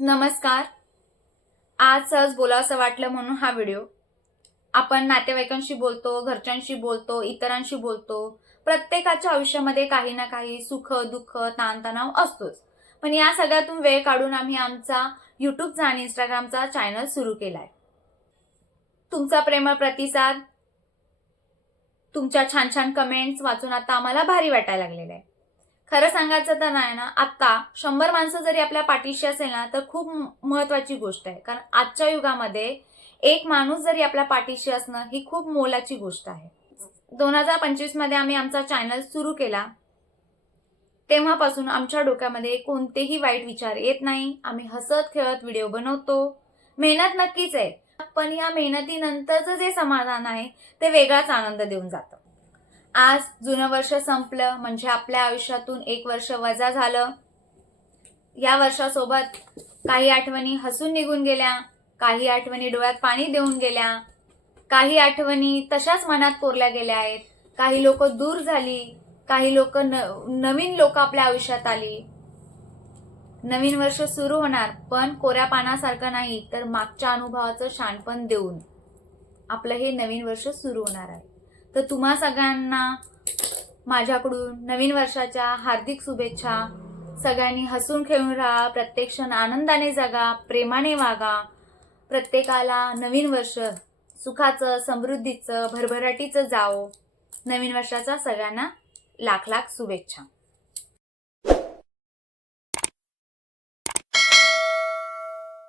नमस्कार. आज सहज बोलावंसं वाटलं म्हणून हा व्हिडिओ. आपण नातेवाईकांशी बोलतो, घरच्यांशी बोलतो, इतरांशी बोलतो. प्रत्येकाच्या आयुष्यामध्ये काही ना काही सुख, दुःख, ताणतणाव असतोच. पण या सगळ्यातून वेळ काढून आम्ही आमचा YouTubeचा आणि Instagramचा चॅनल सुरू केलाय. तुमचा प्रेमळ प्रतिसाद, तुमच्या छान छान कमेंट्स वाचून आता आम्हाला भारी वाटायला लागलेलं आहे. खरं सांगायचं तर नाही ना, आता 100 माणसं जरी आपल्या पाठीशी असेल ना, तर खूप महत्त्वाची गोष्ट आहे. कारण आजच्या युगामध्ये एक माणूस जरी आपल्या पाठीशी असणं ही खूप मोलाची गोष्ट आहे. 2025 मध्ये आम्ही आमचा चॅनल सुरू केला. तेव्हापासून आमच्या डोक्यामध्ये कोणतेही वाईट विचार येत नाही. आम्ही हसत खेळत व्हिडिओ बनवतो. मेहनत नक्कीच आहे, पण या मेहनतीनंतरचं जे समाधान आहे ते वेगळाच आनंद देऊन जातं. आज जुनं वर्ष संपलं म्हणजे आपल्या आयुष्यातून एक वर्ष वजा झालं. या वर्षासोबत काही आठवणी हसून निघून गेल्या, काही आठवणी डोळ्यात पाणी देऊन गेल्या, काही आठवणी तशाच मनात कोरल्या गेल्या आहेत. काही लोक दूर झाली, काही लोक नवीन लोक आपल्या आयुष्यात आली. नवीन वर्ष सुरू होणार, पण कोऱ्या पानासारखं नाही, तर मागच्या अनुभवाचं शाणपण देऊन आपलं हे नवीन वर्ष सुरू होणार आहे. तर तुम्हा सगळ्यांना माझ्याकडून नवीन वर्षाच्या हार्दिक शुभेच्छा. सगळ्यांनी हसून खेळून राहा, प्रत्येक क्षण आनंदाने जगा, प्रेमाने वागा. प्रत्येकाला नवीन वर्ष सुखाचं, समृद्धीचं, भरभराटीचं जावो. नवीन वर्षाचा सगळ्यांना लाख लाख शुभेच्छा.